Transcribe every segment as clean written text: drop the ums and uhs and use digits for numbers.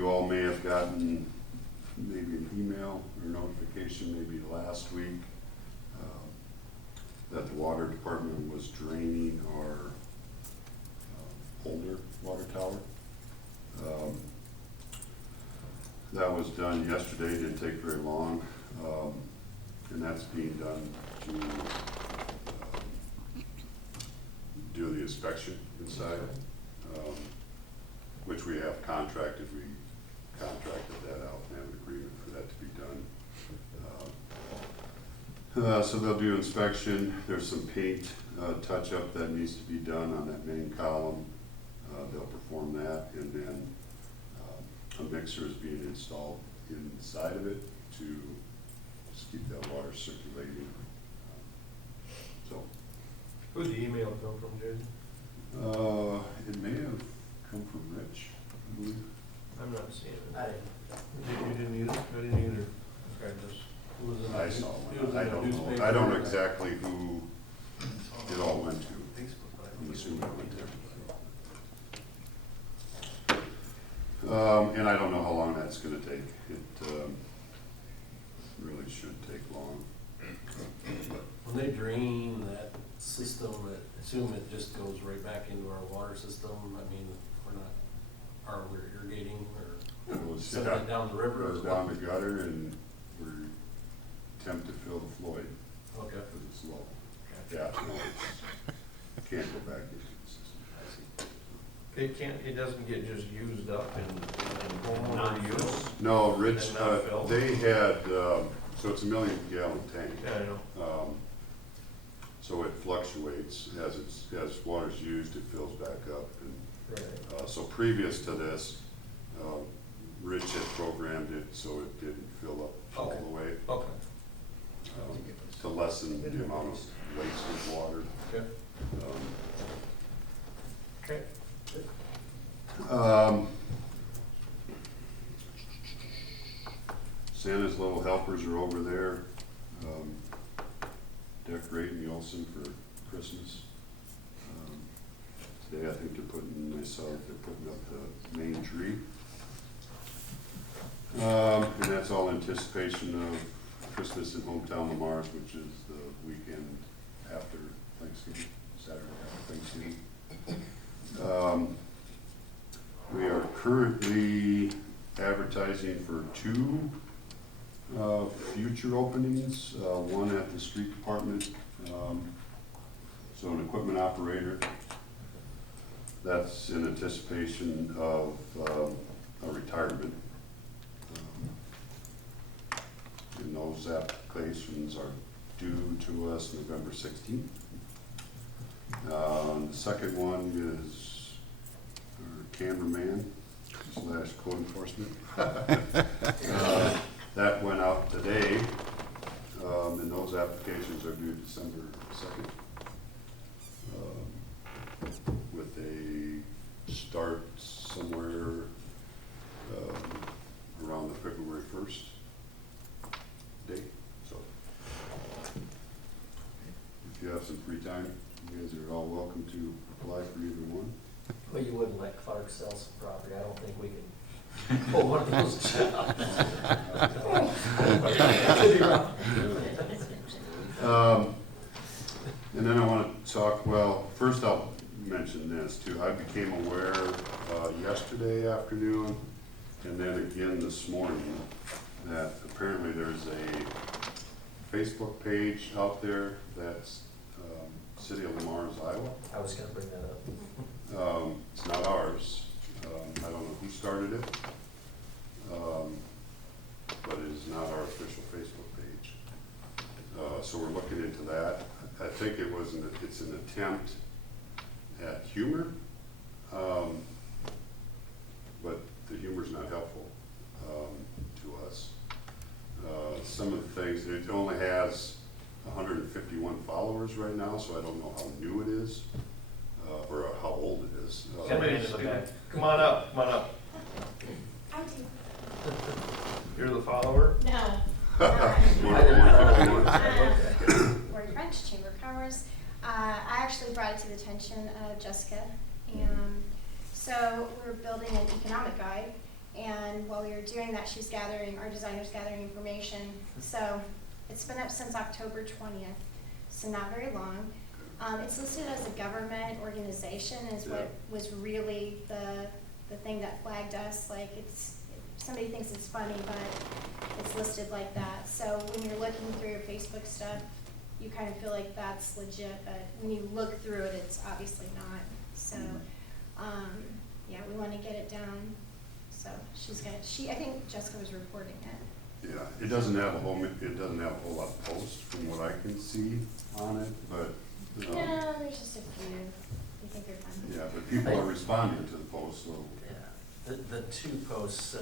you all may have gotten maybe an email or notification maybe last week that the water department was draining our older water tower. That was done yesterday, didn't take very long, and that's being done to do the inspection inside, which we have contracted. We contracted that out and have an agreement for that to be done. So they'll do inspection. There's some paint touch-up that needs to be done on that main column. They'll perform that, and then a mixer is being installed inside of it to just keep that water circulating. So. Who'd the email come from, Jason? It may have come from Rich, I believe. I'm not seeing it. I didn't. You didn't either? I didn't either. Okay, just, who was in the I saw it was one. in I the don't know. newspaper. I don't know exactly who it all went to. I'm assuming it went there. And I don't know how long that's gonna take. It really shouldn't take long. But When they drain that system, I assume it just goes right back into our water system. I mean, we're irrigating or it was, sending it down the river? Goes down the gutter, and we're attempt to fill the Floyd Okay. because it's low. Yeah, no, it's, can't go back into the system. It doesn't get just used up in homeowner use? No, Rich, And not filled? they had, so it's a 1 million gallon tank. Yeah, I know. So it fluctuates as water's used, it fills back up. And Right. so previous to this, Rich had programmed it so it didn't fill up all Okay. the way, Okay. to lessen the amount of wasted water. Okay. Okay. Santa's little helpers are over there, decorating the Olson for Christmas. Today I think they're putting up the main tree. And that's all anticipation of Christmas in hometown Lamar's, which is the weekend after Thanksgiving, Saturday after Thanksgiving. We are currently advertising for 2 future openings, one at the street department, so an equipment operator. That's in anticipation of a retirement. And those applications are due to us November 16th. The second one is our cameraman / code enforcement. That went out today, and those applications are due December 2nd. With a start somewhere around the February 1st date. So if you have some free time, you guys are all welcome to apply for either one. Well, you wouldn't let Clark sell some property. I don't think we can pull one of those jobs. Could be wrong. And then I want to talk, well, first I'll mention this too. I became aware yesterday afternoon and then again this morning that apparently there's a Facebook page out there that's City of Lamar's, Iowa. I was gonna bring that up. It's not ours. I don't know who started it, but it is not our official Facebook page. So we're looking into that. I think it's an attempt at humor, but the humor's not helpful to us. Some of the things, it only has 151 followers right now, so I don't know how new it is or how old it is. Come on up, come on up. I do. You're the follower? No. We're French Chamber of Commerce. I actually brought it to the attention of Jessica. And so we're building an economic guide. And and while we were doing that, she was gathering, our designer's gathering information. So it's been up since October 20th, so not very long. It's listed as a government organization is what was really the thing that flagged us. Like somebody thinks it's funny, but it's listed like that. So when you're looking through your Facebook stuff, you kind of feel like that's legit, but when you look through it, it's obviously not. So, yeah, we want to get it down. So I think Jessica was reporting it. Yeah, it doesn't have a whole lot of posts from what I can see on it, but. No, there's just a few. We think they're fun. Yeah, but people are responding to the posts, so Yeah, the two posts,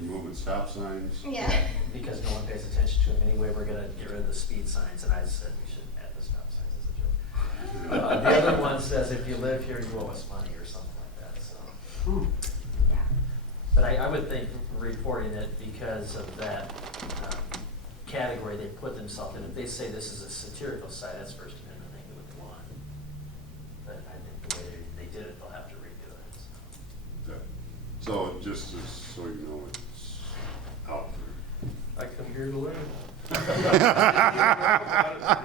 moving stop signs. Yeah. because no one pays attention to them anyway, we're gonna get rid of the speed signs, and I said we should add the stop signs as a joke. The other one says, if you live here, you owe us money, or something like that, so. Yeah. But I would think reporting it because of that category they put themselves in. If they say this is a satirical site, that's First Amendment, they can do what they want. But I think the way they did it, they'll have to redo it. So. Yeah. So just so you know, it's out there. I come here to learn. I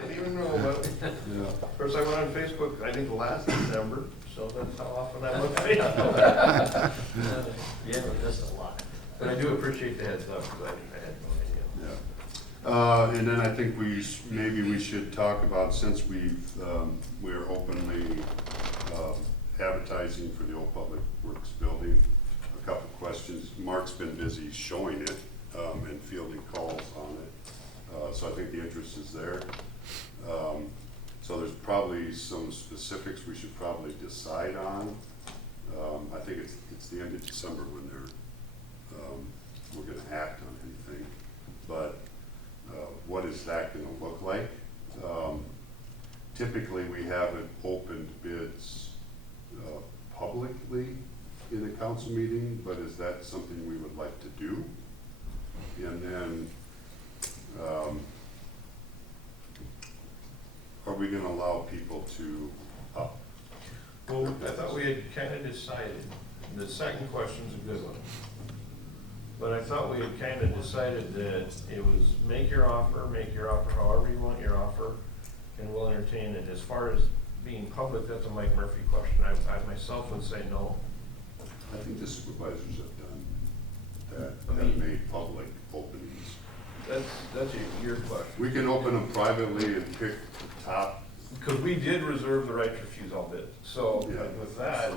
didn't even know about it. Yeah. First, I went on Facebook, I think last December, so that's how often I look at Facebook. Yeah, but just a lot. But I do appreciate the heads up, because I had no idea. Yeah. And then I think maybe we should talk about, since we're openly advertising for the old Public Works building, a couple of questions. Mark's been busy showing it and fielding calls on it. So I think the interest is there. So there's probably some specifics we should probably decide on. I think it's the end of December when we're gonna act on anything. But what is that gonna look like? Typically, we haven't opened bids publicly in a council meeting, but is that something we would like to do? And then, are we gonna allow people to Well, I thought we had kind of decided, the second question's a good one. But I thought we had kind of decided that it was make your offer however you want your offer, and we'll entertain it. As far as being public, that's a Mike Murphy question. I myself would say no. I think the supervisors have done that, have made public openings. That's your question. We can open them privately and pick the top. Because we did reserve the right to refuse all bids. So Yeah, with that,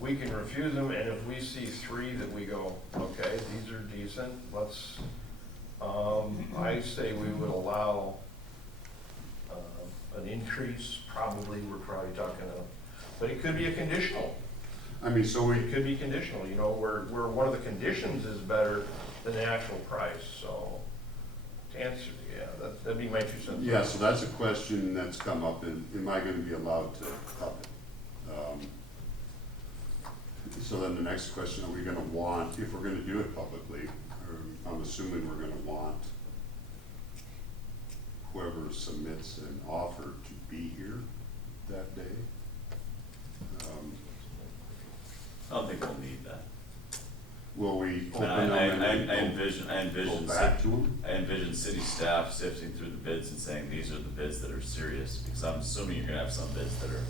we can refuse them, and if we see three that we go, okay, these are decent, let's, I say we would allow an increase, we're probably talking but it could be a conditional. I mean, so It could be conditional, you know, where one of the conditions is better than the actual price, so to answer, yeah, that'd be my 2 cents. yeah, so that's a question that's come up, and am I gonna be allowed to up it? So then the next question, are we gonna want, if we're gonna do it publicly, or I'm assuming we're gonna want whoever submits an offer to be here that day? I don't think we'll need that. Will we open I them and envision go back to them? I envision city staff sifting through the bids and saying, these are the bids that are serious, because I'm assuming you're gonna have some bids that are.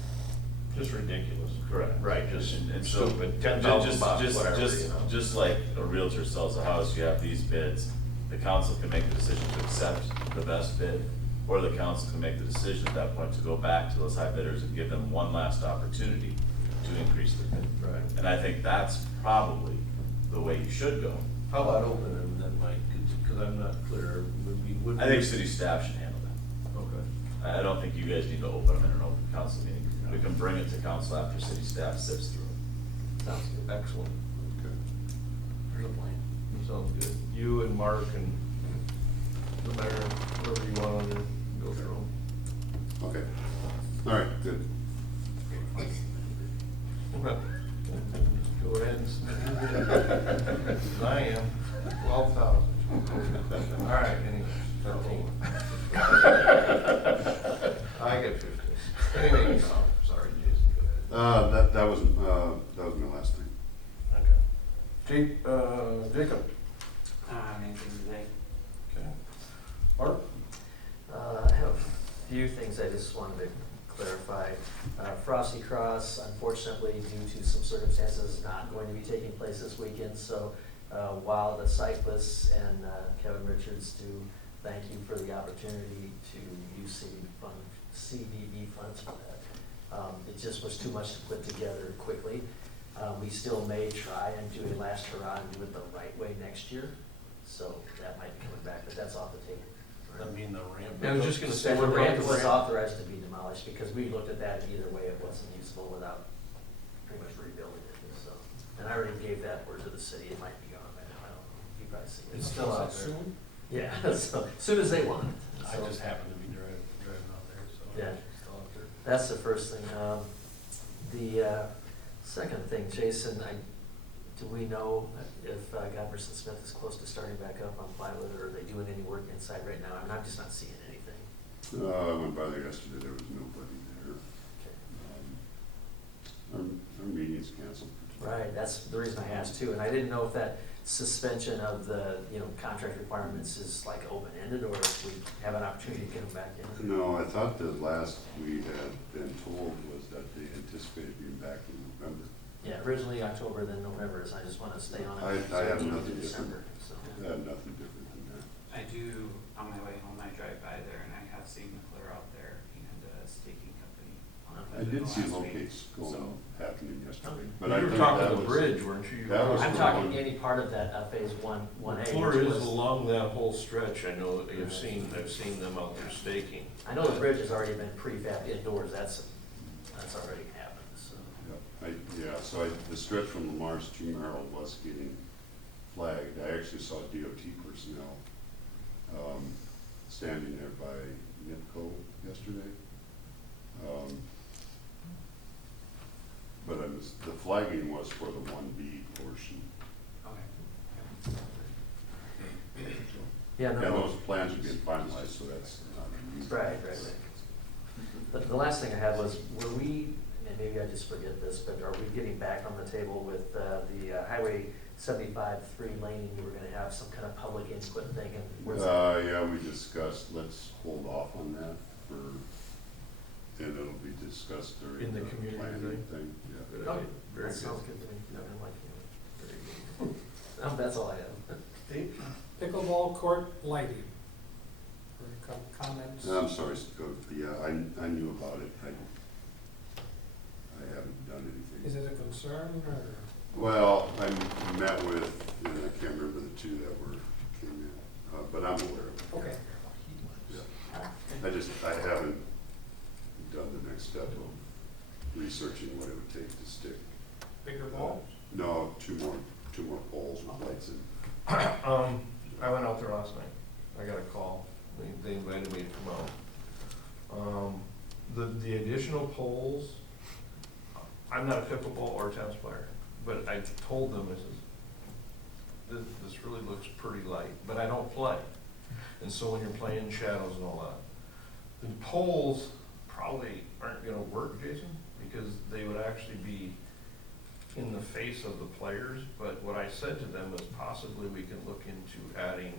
Just ridiculous. Correct. Right, just And so, stupid, 10,000 bucks, whatever, you know. just like a realtor sells a house, you have these bids, the council can make the decision to accept the best bid, or the council can make the decision at that point to go back to those high bidders and give them one last opportunity to increase their bid. Right. And I think that's probably the way you should go. How about open them then, Mike, because I'm not clear, would I think city staff should handle that. Okay. I don't think you guys need to open them in an open council meeting. We can bring it to council after city staff sifts through it. Sounds good. Excellent. Okay. There's a plan. Sounds good. You and Mark and the mayor, whoever you want to go through them. Okay, all right, good. Go ahead and submit your bid. I am, 12,000. All right, anyway, 13. I get 15. Anyway, sorry, Jason, go ahead. That was my last thing. Okay. Jacob? Anything today? Okay. Mark? I have a few things I just wanted to clarify. Frosty Cross, unfortunately, due to some circumstances, is not going to be taking place this weekend. So while the cyclists and Kevin Richards do thank you for the opportunity to use CBE funds for that, it just was too much to put together quickly. We still may try and do a last hurrah and do it the right way next year. So that might be coming back, but that's off the table. That being the ramp? Yeah, I was just gonna say, The what about ramp the was ramp? authorized to be demolished because we looked at that either way, it wasn't usable without pretty much rebuilding it, so. And I already gave that word to the city, it might be gone by now, I don't know, you probably see it. It's still out there. Soon? Yeah, so, as soon as they want it. I So just happened to be driving out there, so. Yeah. it's still out there. that's the first thing. The second thing, Jason, do we know if Gunderson Smith is close to starting back up on plywood, or are they doing any work inside right now? I'm just not seeing anything. I went by there yesterday, there was nobody there. Our meeting's canceled. Right, that's the reason I asked too, and I didn't know if that suspension of the, contract requirements is like open-ended, or if we have an opportunity to get them back in. No, I thought the last we had been told was that they anticipated being back in November. Yeah, originally October, then November, so I just want to stay on it. I have so we nothing do different. December, so. I have nothing different than that. I do, on my way home, I drive by there and I have seen McClure out there and staking company. I did see last week, locates going, happening yesterday, Okay. but I You think were talking that the was. bridge, weren't you? that was I'm the talking one- any part of that phase one A. McClure is along that whole stretch, I know that I've seen them out there staking. I know the bridge has already been prefabbed indoors, that's already happened, so. So the stretch from Lamar's to Merrill was getting flagged. I actually saw DOT personnel standing there by NIPCO yesterday. But the flagging was for the 1B portion. Okay. Yeah, Yeah, no, those plans are getting finalized, so that's not unusual. right. The last thing I had was, were we, and maybe I just forget this, but are we getting back on the table with the Highway 75 3-lane, and you were gonna have some kind of public input thing, and where's that? Yeah, we discussed, let's hold off on that and it'll be discussed during In the the community planning thing? thing, yeah. Good Okay, idea. Very that good. sounds good to me, I like it. Very good. That's all I have. Steve? Pickleball court lighting. For comments? I'm sorry, yeah, I knew about it, I haven't done anything. Is it a concern or? Well, I met with, and I can't remember the two that came in, but I'm aware of it. Okay. Yeah. I haven't done the next step of researching what it would take to stick. Bigger ball? No, two more poles with lights in. I went out there last night, I got a call, they invited me to come out. The additional poles, I'm not a pickleball or tennis player, but I told them, this really looks pretty light, but I don't play. And so when you're playing shadows and all that, the poles probably aren't gonna work, Jason, because they would actually be in the face of the players, but what I said to them is possibly we can look into adding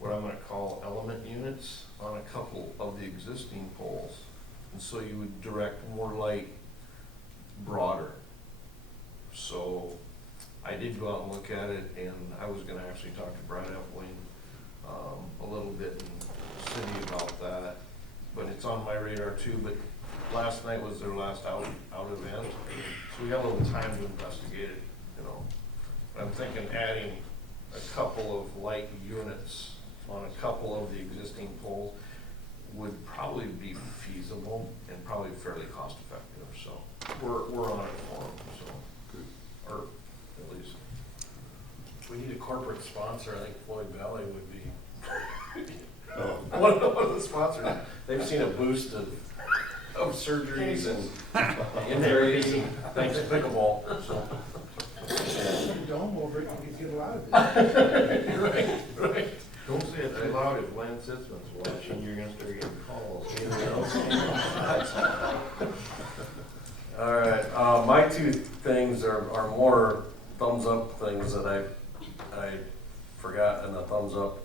what I'm gonna call element units on a couple of the existing poles. And so you would direct more light broader. So I did go out and look at it, and I was gonna actually talk to Brad Epling a little bit in the city about that, but it's on my radar too. But last night was their last out event, so we got a little time to investigate it, But I'm thinking adding a couple of light units on a couple of the existing poles would probably be feasible and probably fairly cost effective, so we're on it for them, so, or at least. We need a corporate sponsor, I think Floyd Valley would be Oh, one of the sponsors. They've seen a boost of surgeries and injuries, thanks to pickleball, so. Dome over it, you could get a lot of it. Right. Don't say it too loud if Lance Sitzman's watching, you're gonna start getting calls. All right, my two things are more thumbs up things that I forgot, and a thumbs up,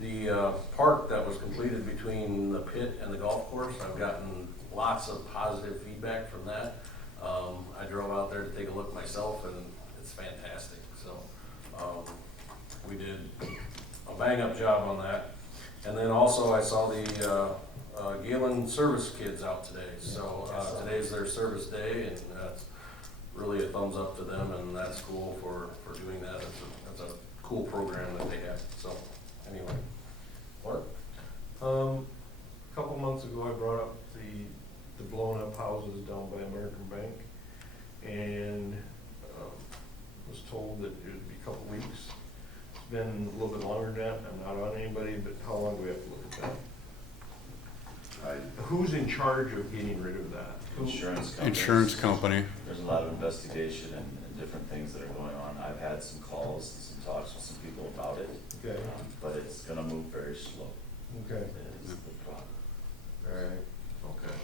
the park that was completed between the pit and the golf course, I've gotten lots of positive feedback from that. I drove out there to take a look myself, and it's fantastic, so, we did a bang-up job on that. And then also I saw the Galen service kids out today, so today's their service day, and that's really a thumbs up to them, and that's cool for doing that. That's a cool program that they have, so, anyway. What? A couple months ago, I brought up the blown up houses down by American Bank, and was told that it would be a couple weeks. It's been a little bit longer than that. I'm not on anybody, but how long do we have to look at that? Who's in charge of getting rid of that? Insurance companies. Insurance company. There's a lot of investigation and different things that are going on. I've had some calls and some talks with some people about it. Okay, But it's gonna move very slow, okay, is the problem. all right, okay.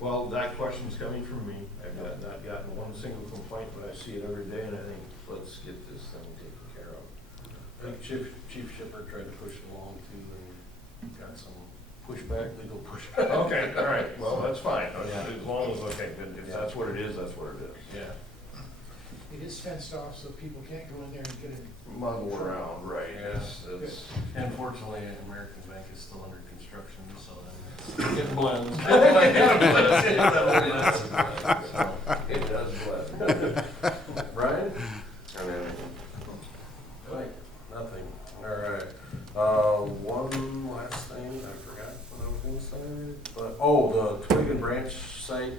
Well, that question's coming from me. I've not gotten one single complaint, but I see it every day, and I think, let's get this thing taken care of. I think Chief Shipper tried to push it along too, and got some pushback, legal pushback. Okay, all right, well, that's fine, Yeah. as long as, okay, good, if that's what it is, that's what it is. Yeah. It is fenced off, so people can't go in there and get it. Muddle around, right, Yeah. it's, Unfortunately, American Bank is still under construction, so then it blends. It does blend. Brian? Like, nothing, all right. One last thing, I forgot what I was gonna say, but, oh, the Twig and Branch site,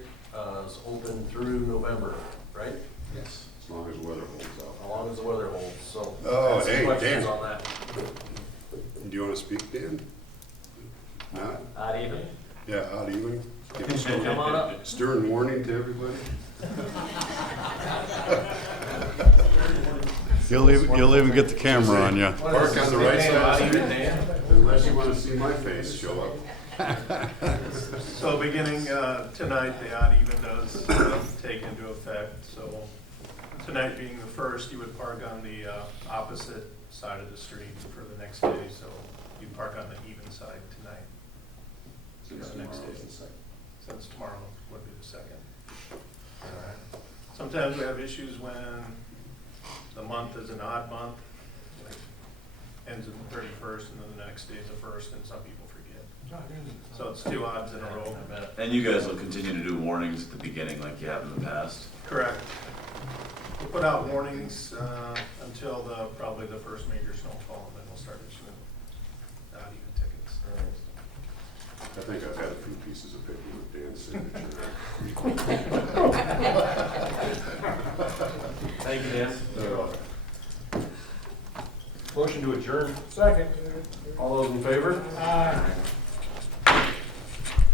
is open through November, right? Yes. As long as weather holds out. How long as the weather holds, so. Oh, I had some hey, questions Dan. on that. Do you wanna speak, Dan? Not? Odd even? Yeah, odd evening. Give a Come stern- on up. Stern warning to everybody. You'll even get the camera on you. Park on the right side, unless you wanna see my face show up. So beginning tonight, the odd even does take into effect. So tonight being the first, you would park on the opposite side of the street for the next day. So you park on the even side tonight. Since The next day. tomorrow's the second. Since tomorrow would be the second. Sometimes we have issues when the month is an odd month, like ends on the 31st, and then the next day is the first, and some people forget. So it's two odds in a row. I bet. And you guys will continue to do warnings at the beginning like you have in the past? Correct. We'll put out warnings until probably the first major snowfall, and then we'll start issuing odd even tickets. I think I've had a few pieces of paper with Dan's signature. Thank you, Dan. motion to adjourn. Second. All those in favor? Aye.